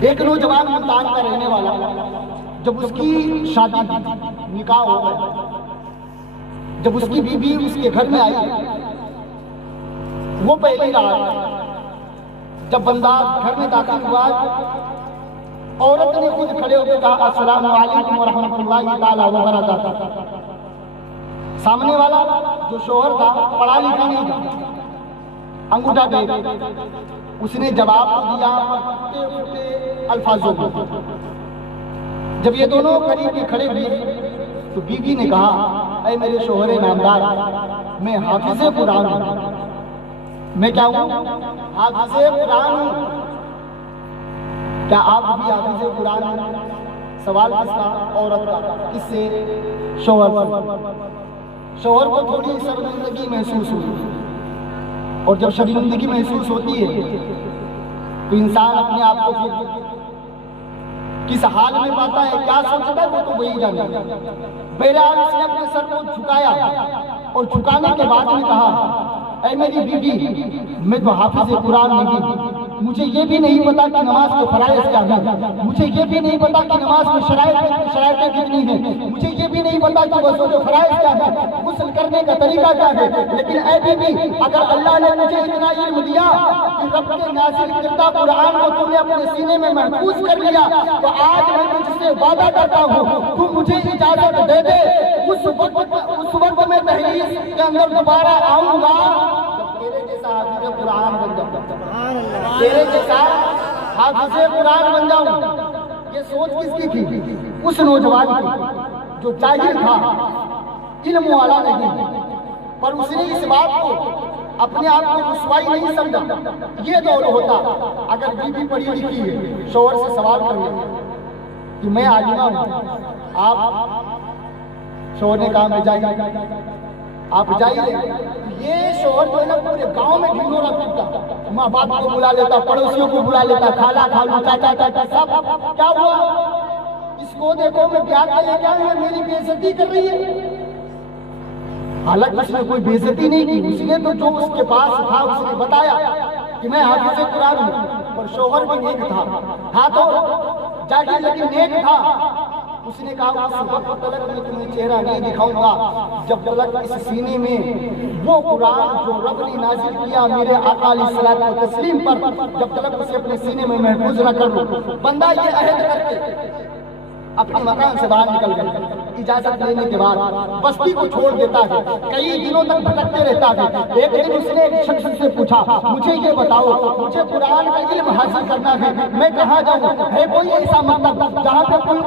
ایک نوجوان ملتان کا رہنے والا، جب اس کی شادی نکاح ہو گیا، جب اس کی بیوی اس کے گھر میں آئی، وہ پہلی رات جب بندہ گھر میں داخل ہوا، عورت نے خود کھڑے ہو کے کہا السلام علیکم ورحمۃ اللہ تعالی وبرکاتہ۔ سامنے والا جو شوہر تھا پڑھا لکھا نہیں تھا، انگوٹھا ٹیک، اس نے جواب دیا پھٹے پھٹے الفاظوں میں۔ جب یہ دونوں قریب کے کھڑے ہوئے تو بیوی نے کہا اے میرے شوہر نامدار، میں حافظ قرآن ہوں۔ میں کیا ہوں؟ حافظ قرآن ہوں۔ کیا آپ بھی حافظ قرآن ہیں؟ سوال کس کا؟ عورت کا۔ کس سے؟ شوہر سے۔ شوہر کو تھوڑی شرمندگی محسوس ہوئی، اور جب شرمندگی محسوس ہوتی ہے تو انسان اپنے آپ کو پھر کس حال میں پاتا ہے، کیا سوچتا ہے وہ تو وہی جانے۔ بہرحال اس نے اپنے سر کو جھکایا، اور جھکانے کے بعد میں کہا اے میری بیوی، میں تو حافظ قرآن نہیں، مجھے یہ بھی نہیں پتا کہ نماز کے فرائض کیا ہیں، مجھے یہ بھی نہیں پتا کہ نماز میں شرائط کتنی ہیں، مجھے یہ بھی نہیں پتا کہ وضو کے فرائض کیا ہیں، غسل کرنے کا طریقہ کیا ہے۔ لیکن اے بیوی، اگر اللہ نے مجھے اتنا علم دیا کہ رب کے نازل کردہ قرآن کو تم نے اپنے سینے میں محفوظ کر لیا، تو آج میں تجھ سے وعدہ کرتا ہوں تو مجھے اجازت دے دے، اس وقت میں تحریر کے اندر دوبارہ آؤں گا تیرے جیسا حافظ قرآن بن جاؤں، تیرے جیسا حافظ قرآن بن جاؤں۔ یہ سوچ کس کی تھی؟ اس نوجوان کی جو جاہل تھا، علم والا نہیں، پر اس نے اس بات کو اپنے آپ کو رسوائی نہیں سمجھا۔ یہ دور ہوتا اگر بیوی پڑھی لکھی ہے، شوہر سے سوال کر لے کہ میں عالمہ ہوں، آپ شوہر نے کہا میں جائیے، آپ جائیے، یہ شوہر جو ہے نا پورے گاؤں میں ڈھنڈورا پیٹتا، ماں باپ کو بلا لیتا، پڑوسیوں کو بلا لیتا، کھالا کھالو چاچا چاچا سب۔ کیا ہوا؟ اس کو دیکھو میں بیاہ کے لے کے آئی ہوں، میری بے عزتی کر رہی ہے۔ حالانکہ اس نے کوئی بے عزتی نہیں کی، اس نے تو جو اس کے پاس تھا اس نے بتایا کہ میں حافظ قرآن ہوں، اور شوہر بھی نیک تھا تو جاہل لیکن نیک تھا۔ اس نے کہا اس وقت تلک میں تمہیں چہرہ نہیں دکھاؤں گا جب تلک اس سینے میں وہ قرآن جو رب نے نازل کیا میرے آقا علیہ الصلوۃ والتسلیم پر، جب تلک اسے اپنے سینے میں محفوظ نہ کر لوں۔ بندہ یہ عہد کر کے اپنے مکان سے باہر نکل گیا، اجازت لینے کے بعد بستی کو چھوڑ دیتا ہے، کئی دنوں تک بھٹکتے رہتا ہے۔ ایک دن اس نے ایک شخص سے پوچھا مجھے یہ بتاؤ، مجھے قرآن کا علم حاصل کرنا ہے، میں کہاں جاؤں؟ ہے کوئی ایسا مکتب جہاں پہ کوئی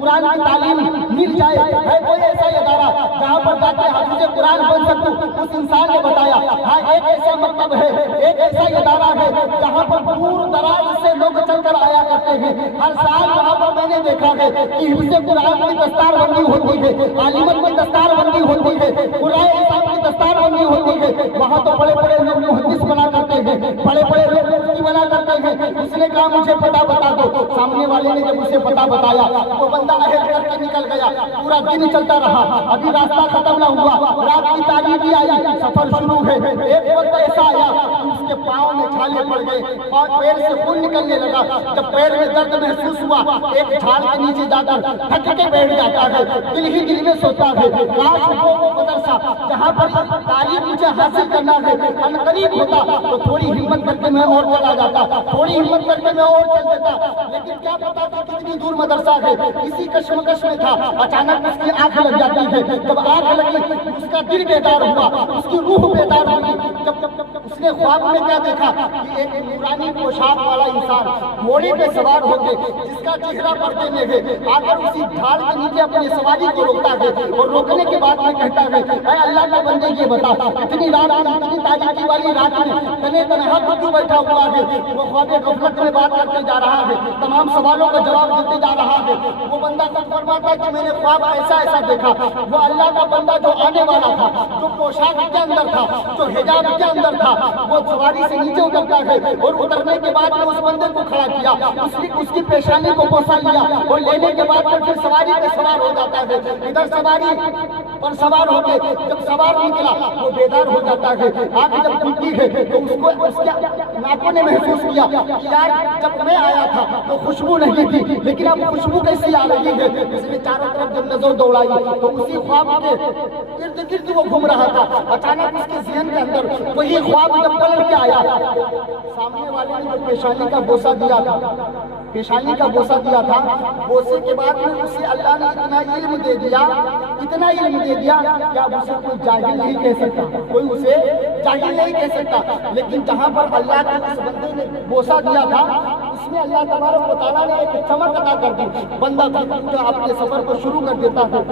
قرآن کی تعلیم مل جائے؟ ہے کوئی ایسا ادارہ جہاں پر جا کے حافظ قرآن بن سکوں؟ اس انسان نے بتایا ہاں ایک ایسا مکتب ہے، ایک ایسا ادارہ ہے جہاں پر دور دراز سے لوگ چل کر آیا کرتے ہیں۔ ہر سال وہاں پر میں نے دیکھا ہے کہ حفظ قرآن کی دستار بندی ہوتی ہے، عالمت کی دستار بندی ہوتی ہے، قرآن صاحب کی دستار بندی ہوتی ہے۔ وہاں تو بڑے بڑے لوگ محدث بنا کرتے ہیں، بڑے بڑے لوگ مفتی بنا کرتے ہیں۔ اس نے کہا مجھے پتہ بتا دو۔ سامنے والے نے جب اسے پتہ بتایا وہ بندہ عہد کر کے نکل گیا۔ پورا دن چلتا رہا، ابھی راستہ ختم نہ ہوا، رات کی تاریخ بھی آئی، سفر شروع ہے۔ ایک وقت ایسا آیا کہ اس کے پاؤں میں چھالے پڑ گئے، پیر سے خون نکلنے لگا۔ جب پیر میں درد محسوس ہوا ایک جھاڑ کے نیچے جا کر تھک کے بیٹھ جاتا ہے، دل ہی دل میں سوچتا ہے کاش وہ مدرسہ جہاں پر تعلیم مجھے حاصل کرنا ہے عنقریب ہوتا تو تھوڑی ہمت کر کے میں اور چلا جاتا، تھوڑی ہمت کر کے میں اور چل دیتا۔ لیکن کیا پتا تھا کتنی دور مدرسہ ہے، اسی کشمکش میں تھا۔ اچانک اس کی آنکھ لگ جاتی ہے، جب آنکھ لگی اس کا دل بیدار ہوا، اس کی روح بیدار ہوئی۔ جب اس نے خواب میں کیا دیکھا کہ ایک نورانی پوشاک والا انسان گھوڑے پہ سوار ہو کے جس کا چہرہ پردے میں ہے آ کر اسی جھاڑ کے نیچے اپنی سواری کو روکتا ہے، اور روکنے کے بعد میں کہتا ہے اے اللہ کے بندے یہ بتا اتنی رات اتنی تاریکی والی رات میں تنے تنہا کیوں بیٹھا ہوا ہے؟ وہ خواب غفلت میں بات کرتے جا رہا ہے، تمام سوالوں کا جواب دیتے جا رہا ہے۔ وہ بندہ خود فرماتا ہے کہ میں نے خواب ایسا ایسا دیکھا، وہ اللہ کا بندہ جو آنے والا تھا، جو پوشاک کے اندر تھا، جو حجاب کے اندر تھا، وہ سواری سے نیچے اترتا ہے، اور اترنے کے بعد میں اس بندے کو کھڑا کیا، اس کی پیشانی کو بوسہ لیا، اور لینے کے بعد پھر سواری پہ سوار ہو جاتا ہے۔ ادھر سواری پر سوار ہو کے جب سوار نکلا وہ بیدار ہو جاتا ہے۔ آنکھ جب کھلتی ہے تو اس کو اس کے ناکوں نے محسوس کیا کہ یار جب میں آیا تھا تو خوشبو نہیں تھی، لیکن اب خوشبو کیسی آ رہی ہے؟ اس نے چاروں طرف جب نظر دوڑائی تو اسی خواب کے ارد گرد وہ گھوم رہا تھا۔ اچانک اس کے ذہن کے اندر وہی خواب جب پلٹ کے آیا، سامنے والے نے جو پیشانی کا بوسہ دیا تھا، پیشانی کا بوسہ دیا تھا، بوسے کے بعد میں اسے اللہ نے اتنا علم دے دیا، اتنا علم دے دیا کہ اب اسے کوئی جاہل نہیں کہہ سکتا، کوئی اسے جاہل نہیں کہہ سکتا۔ لیکن جہاں پر اللہ کے اس بندے نے بوسہ دیا تھا، اس میں اللہ تبارک و تعالیٰ نے ایک چمک عطا کر دی، بندہ جو اپنے سفر کو شروع کر دیتا ہے۔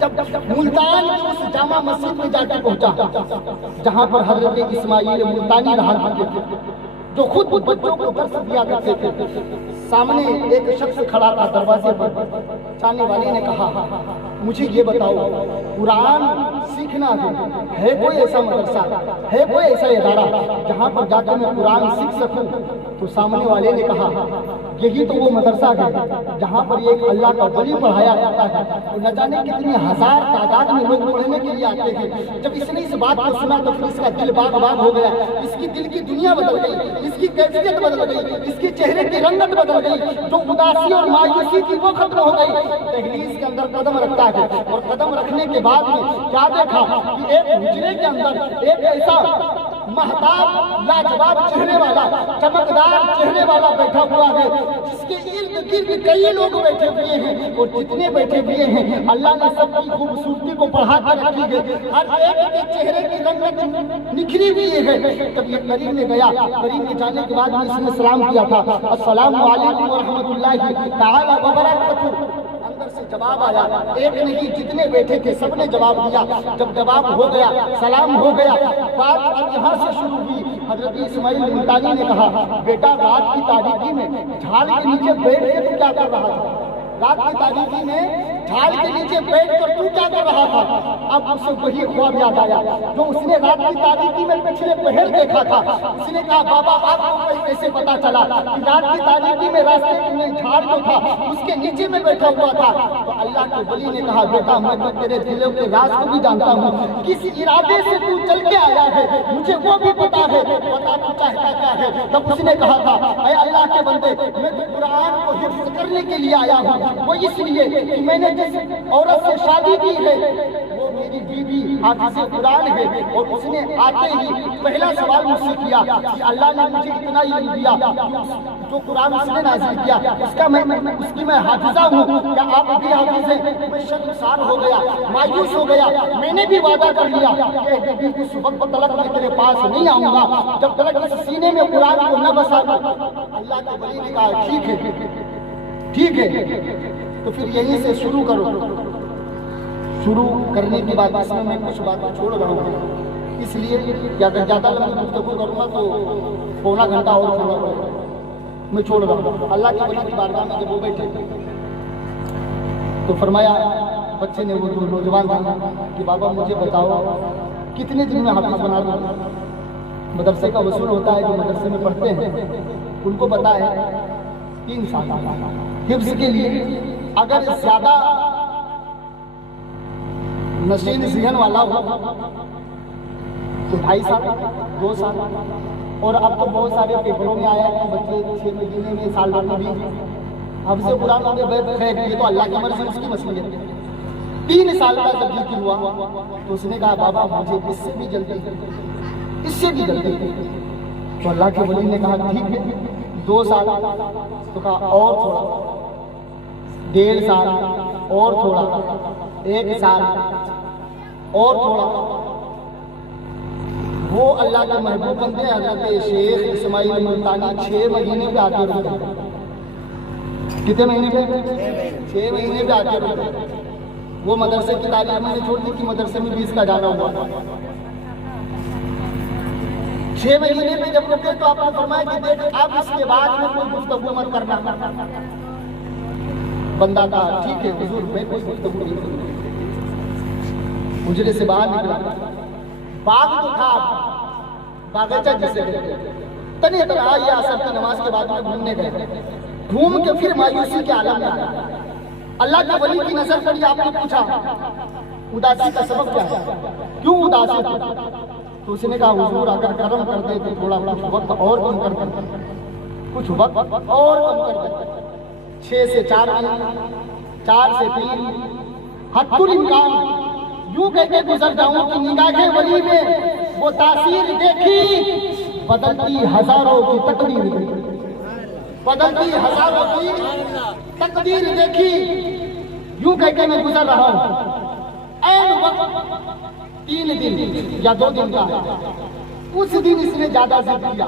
جب ملتان کی اس جامع مسجد میں جا کے پہنچا جہاں پر حضرت اسماعیل ملتانی رہا کرتے تھے، جو خود بچوں کو درس دیا کرتے تھے، سامنے ایک شخص کھڑا تھا دروازے پر۔ چانے والے نے کہا مجھے یہ بتاؤ، قرآن سیکھنا ہے کوئی ایسا مدرسہ، ہے کوئی ایسا ادارہ جہاں پر جا کر میں قرآن سیکھ سکوں؟ تو سامنے والے نے کہا یہی تو وہ مدرسہ ہے جہاں پر ایک اللہ کا ولی پڑھایا جاتا ہے، نہ جانے کتنی ہزار تعداد میں لوگ پڑھنے کے لیے آتے ہیں۔ جب اس نے اس بات کو سنا تو پھر اس کا دل باغ باغ ہو گیا، اس کی دل کی دنیا بدل گئی، اس کی کیفیت بدل گئی، اس کی چہرے کی رنگت بدل گئی، جو اداسی اور مایوسی تھی وہ ختم ہو گئی۔ دہلیز کے اندر قدم رکھتا ہے اور قدم رکھنے کے بعد میں کیا دیکھا کہ ایک حجرے کے اندر ایک ایسا مہتاب لاجواب چہرے والا، چمکدار چہرے والا بیٹھا ہوا ہے، جس کے ارد گرد کئی لوگ بیٹھے ہوئے ہیں، اور جتنے بیٹھے ہوئے ہیں اللہ نے سب کی خوبصورتی کو بڑھا کر رکھی ہے، ہر ایک کے چہرے کی رنگت نکھری ہوئی ہے۔ جب یہ قریب میں گیا، قریب میں جانے کے بعد اس نے سلام کیا تھا، السلام علیکم ورحمۃ اللہ تعالی وبرکاتہ۔ اندر سے جواب آیا، ایک نہیں جتنے بیٹھے تھے سب نے جواب دیا۔ جب جواب ہو گیا، سلام ہو گیا، بات اب یہاں سے شروع ہوئی۔ حضرت اسماعیل ملتانی نے کہا بیٹا رات کی تاریکی میں جھاڑ کے نیچے بیٹھ کے تو کیا کر رہا تھا؟ رات کی تاریکی میں جھاڑ کے نیچے بیٹھ کر تو کیا کر رہا تھا؟ اب اسے وہی خواب یاد آیا جو اس نے رات کی تاریکی میں پچھلے پہر دیکھا تھا۔ اس نے کہا بابا آپ کو کیسے پتا چلا کہ رات کی تاریکی میں راستے میں جھاڑ جو تھا اس کے نیچے میں بیٹھا ہوا تھا؟ تو اللہ کے ولی نے کہا بیٹا میں تو تیرے دلوں کے راز کو بھی جانتا ہوں، کس ارادے سے تو چل کے آیا ہے مجھے وہ بھی پتا ہے، بتا تو چاہتا کیا ہے؟ تب اس نے کہا تھا اے اللہ کے بندے میں تو قرآن کو حفظ کرنے کے لیے آیا ہوں، وہ اس لیے کہ میں نے جس عورت سے شادی کی ہے وہ میری بیوی حافظ قرآن ہے، اور اس نے آتے ہی پہلا سوال مجھ سے کیا کہ اللہ نے مجھے اتنا علم دیا جو قرآن اس نے نازل کیا اس کی میں حافظہ ہوں، کیا آپ بھی حافظ ہیں؟ میں شرمسار ہو گیا، مایوس ہو گیا۔ میں نے بھی وعدہ کر لیا کہ اس وقت تلک میں تیرے پاس نہیں آؤں گا جب تلک اس سینے میں قرآن کو نہ بسا دوں۔ اللہ کے ولی نے کہا ٹھیک ہے ٹھیک ہے، تو پھر یہیں سے شروع کرو۔ شروع کرنے کے بعد اس میں کچھ باتیں چھوڑ رہا ہوں، اس لیے کہ اگر زیادہ لمبی گفتگو کروں گا تو پونا گھنٹہ اور کھانا پڑے گا، میں چھوڑ رہا ہوں۔ اللہ کے ولی کی بارگاہ میں جب وہ بیٹھے تو فرمایا بچے نے، وہ نوجوان تھا کہ بابا مجھے بتاؤ کتنے دن میں حافظ بنا دوں؟ مدرسے کا وصول ہوتا ہے جو مدرسے میں پڑھتے ہیں ان کو پتا ہے 3 سال حفظ کے لیے، اگر زیادہ نشین ذہن والا ہو تو 2.5 سال 2 سال، اور اب تو بہت سارے پیپروں میں آیا ہے بچے 6 مہینے میں سال بھر میں بھی حفظ قرآن ہو گئے، خیر یہ تو اللہ کی مرضی اس کی مسئلہ ہے۔ 3 سال کا جب ذکر ہوا تو اس نے کہا بابا مجھے اس سے بھی جلدی، اس سے بھی جلدی۔ تو اللہ کے ولی نے کہا ٹھیک ہے 2 سال، تو کہا اور تھوڑا، 1.5 سال اور تھوڑا، 1 سال اور تھوڑا۔ وہ اللہ کے محبوب بندے حضرت شیخ اسماعیل ملتانی 6 مہینے پہ آتے رہے۔ کتنے مہینے پہ؟ 6 مہینے پہ آتے رہے۔ وہ مدرسے کی تعلیم میں نے چھوڑ دی کہ مدرسے میں بھی اس کا جانا ہوا۔ 6 مہینے پہ جب رکے تو آپ نے فرمایا کہ دیکھ اب اس کے بعد میں کوئی گفتگو مت کرنا۔ بندہ کہا ٹھیک ہے حضور میں کوئی گفتگو نہیں کروں۔ حجرے سے باہر نکلا، باغ تو تھا باغیچہ جسے تنہا تنہا یہ عصر کی نماز کے بعد میں گھومنے گئے، گھوم کے پھر مایوسی کے عالم میں آیا۔ اللہ کے ولی کی نظر پڑی، آپ نے پوچھا اداسی کا سبب کیا ہے، کیوں اداس ہے؟ تو اس نے کہا حضور اگر کرم کر دے تو تھوڑا کچھ وقت اور کم کر دے، کچھ وقت اور کم کر دے، 6 سے 4 4 سے 3 حد الامکان یوں کہہ کے گزر جاؤں کہ نگاہ ولی میں وہ تاثیر دیکھی، بدلتی ہزاروں کی تقدیر دیکھی، بدلتی ہزاروں کی تقدیر دیکھی، یوں کہہ کے میں گزر رہا ہوں۔ این وقت 3 دن یا 2 دن کا، اس دن اس نے زیادہ ضد کیا۔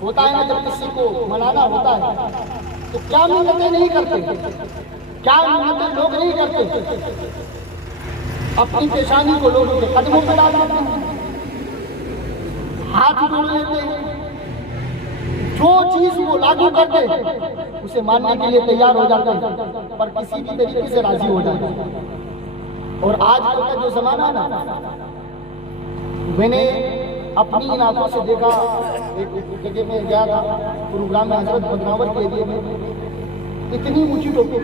ہوتا ہے نا جب کسی کو منانا ہوتا ہے تو کیا محنتیں نہیں کرتے، کیا محنتیں لوگ نہیں کرتے، اپنی پیشانی کو لوگوں کے قدموں پہ ڈال دیتے ہیں، ہاتھ جوڑ لیتے ہیں، جو چیز وہ لاگو کرتے اسے ماننے کے لیے تیار ہو جاتے ہیں، پر کسی بھی طریقے سے راضی ہو جاتے ہیں۔ اور آج کل کا جو زمانہ ہے نا، میں نے اپنی ان آنکھوں سے دیکھا، ایک جگہ میں گیا تھا پروگرام میں، حضرت بدناور کے ایریے میں، اتنی اونچی ٹوپی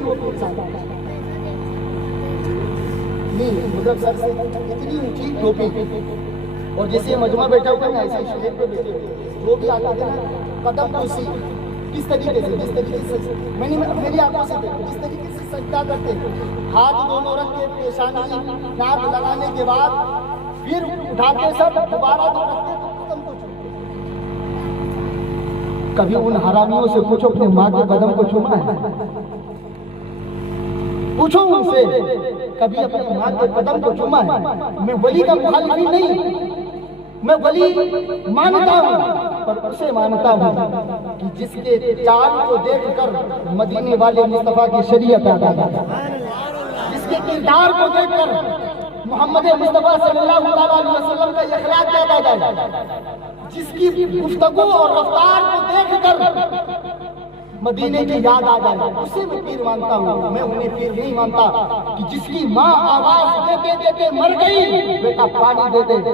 مطلب سر سے اتنی اونچی ٹوپی، اور جیسے مجمع بیٹھا ہوا ہے ایسے شریف پہ بیٹھے ہوئے، جو بھی آتا تھا قدم کسی کس طریقے سے، جس طریقے سے میں نے میری آنکھوں سے دیکھا، جس طریقے سے سجدہ کرتے، ہاتھ دونوں رکھ کے پیشانی ناک لگانے کے بعد پھر اٹھاتے سب دوبارہ تو رکھتے تو قدم کو چھوڑتے۔ کبھی ان حرامیوں سے پوچھو اپنے ماں کے قدم کو چھوما ہے؟ پوچھو ان سے کبھی اپنی ماں کے قدم کو چھوما ہے؟ میں ولی کا مخالفی نہیں، میں ولی مانتا ہوں، پر اسے مانتا ہوں کہ جس کے چال کو دیکھ کر مدینے والے مصطفیٰ کی شریعت آ جائے، جس کے کردار کو دیکھ کر محمد مصطفیٰ صلی اللہ علیہ وسلم کا اخلاق یاد آ جائے، جس کی گفتگو اور رفتار کو دیکھ کر مدینے کی یاد آ جائے، اسے میں پیر مانتا ہوں۔ میں انہیں پیر نہیں مانتا کہ جس کی ماں آواز دیتے دیتے مر گئی، بیٹا پانی دے دے،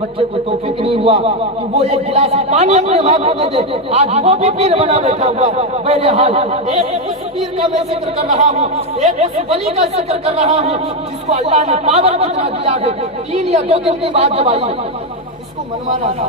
بچے کو توفیق نہیں ہوا کہ وہ ایک گلاس پانی اپنے ماں کو دے دے، آج وہ بھی پیر بنا بیٹھا ہوا۔ بہرحال ایک اس پیر کا میں ذکر کر رہا ہوں، ایک اس ولی کا ذکر کر رہا ہوں جس کو اللہ نے پاور کتنا دیا ہے۔ 3 یا 2 دن کی بات جب آئی، اس کو منوانا تھا،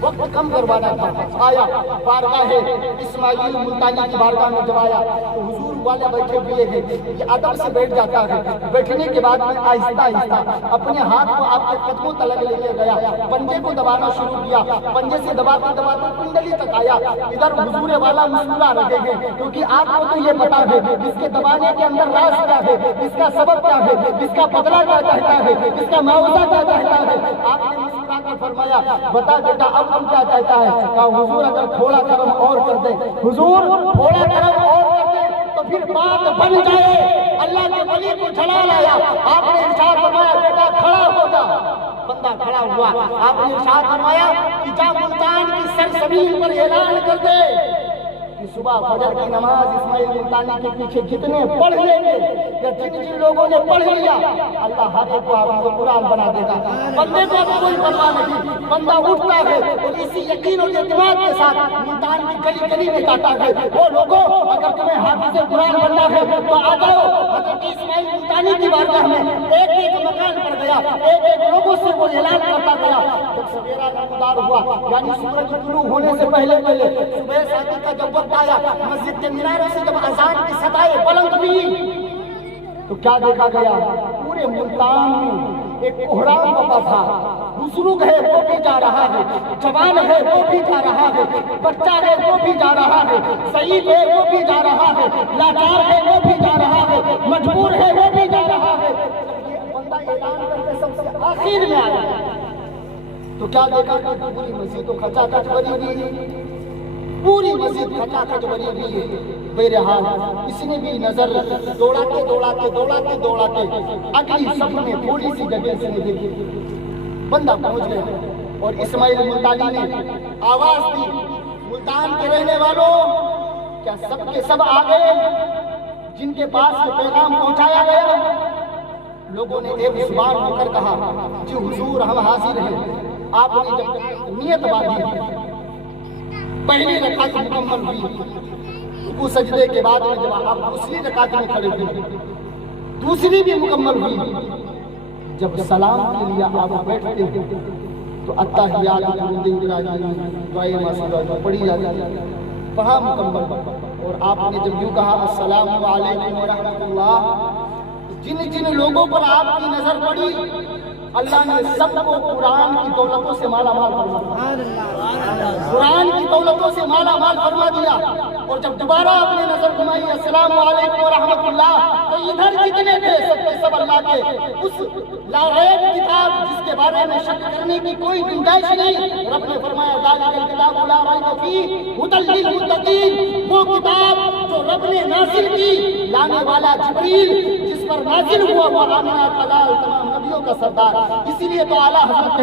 وقت کم کروانا تھا، آیا بارگاہ اسماعیل ملتانی کی بارگاہ میں جب آیا تو حضور والے بیٹھے ہوئے ہیں، یہ ادب سے بیٹھ جاتا ہے، بیٹھنے کے بعد میں آہستہ آہستہ اپنے ہاتھ کو آپ کے قدموں تلک لے کے گیا، پنجے کو دبانا شروع کیا، پنجے سے دباتے دباتے کنڈلی تک آیا۔ ادھر حضور والا مسکرا رہے ہیں کیونکہ آپ کو تو یہ پتا ہے اس کے دبانے کے اندر راز کیا ہے، اس کا سبب کیا ہے، اس کا بدلہ کیا چاہتا ہے، اس کا معاوضہ کیا چاہتا ہے۔ آپ نے مسکرا کر فرمایا، بتا بیٹا اب تم کیا چاہتا ہے؟ کہا حضور اگر تھوڑا کرم اور کر دے، حضور تھوڑا کرم اور کر دے تو پھر بات بن جائے۔ اللہ کے ولی کو جھلا لایا، آپ نے ارشاد فرمایا بیٹا کھڑا ہو جا۔ بندہ کھڑا ہوا، آپ نے ارشاد فرمایا کہ جا ملتان کی سرزمین پر اعلان کر دے کہ صبح فجر کی نماز اسماعیل ملتانی کے پیچھے جتنے پڑھ لیں گے یا جن لوگوں نے پڑھ لیا، اللہ ہر ایک کو حافظ قرآن بنا دے گا۔ بندے کو کوئی پرواہ نہیں، بندہ اٹھتا ہے اور اسی یقین اور اعتماد کے ساتھ ملتان کی گلی گلی میں جاتا ہے، وہ لوگوں اگر تمہیں حافظ قرآن بننا ہے تو آ جاؤ۔ حضرت اسماعیل ملتانی کی بارگاہ میں ایک ایک مکان پر گیا، ایک ایک لوگوں سے وہ اعلان کرتا گیا۔ جب سویرا نمودار ہوا یعنی سورج طلوع ہونے سے پہلے صبح صادق کا جب وقت آیا، مسجد کے میناروں سے جب اذان کی صدائیں بلند ہوئی تو کیا دیکھا گیا؟ پورے ملتان میں ایک کوہرام وبا تھا، بزرگ ہے وہ بھی جا رہا ہے، جوان ہے وہ بھی جا رہا ہے، بچہ ہے وہ بھی جا رہا ہے، ضعیف ہے وہ بھی جا رہا ہے، لاچار ہے وہ بھی جا رہا ہے، مجبور ہے وہ بھی جا رہا ہے۔ جب یہ بندہ اعلان کرتے سب سے آخر میں آیا تو کیا دیکھا کہ پوری مسجد تو کھچا کھچ بھری ہوئی ہے، پوری مسجد کھچا کھچ بھری ہوئی ہے۔ بہرحال اس نے بھی نظر دوڑاتے دوڑاتے دوڑاتے دوڑاتے اگلی صف میں تھوڑی سی جگہ سے دیکھی، بندہ پہنچ گیا اور اسماعیل ملتانی نے آواز دی، ملتان کے رہنے والوں کیا سب کے سب آ گئے جن کے پاس یہ پیغام پہنچایا گیا؟ لوگوں نے ایک زبان ہو کر کہا جی حضور ہم حاضر ہیں۔ آپ نے جب نیت باندھی، پہلی رکعت مکمل ہوئی، رکوع سجدے کے بعد میں جب آپ دوسری رکعت میں کھڑے ہوئے، دوسری بھی مکمل ہوئی، جب سلام کے لیے آپ بیٹھتے ہیں تو التحیات درود ابراہیم دعائے معصومہ پڑھی جاتی ہے، پڑھا مکمل، اور آپ نے جب یوں کہا السلام علیکم ورحمۃ اللہ، جن جن لوگوں پر آپ کی نظر پڑی اللہ نے سب کو قرآن کی دولتوں سے مالا مال فرما دیا، قرآن کی دولتوں سے مالا مال فرما دیا۔ اور جب دوبارہ آپ نے نظر گھمائی السلام علیکم ورحمۃ اللہ، تو ادھر جتنے تھے سب کے سب اللہ کے اس لا ریب کتاب جس کے بارے میں شک کرنے کی کوئی گنجائش نہیں، رب نے فرمایا ذالک الکتاب لا ریب فیہ ھدی للمتقین، وہ کتاب جو رب نے نازل کی، لانے والا جبریل جس پر نازل ہوا وہ آمنہ کا لال تمام نبیوں کا سردار، اسی لیے تو اعلیٰ حضرت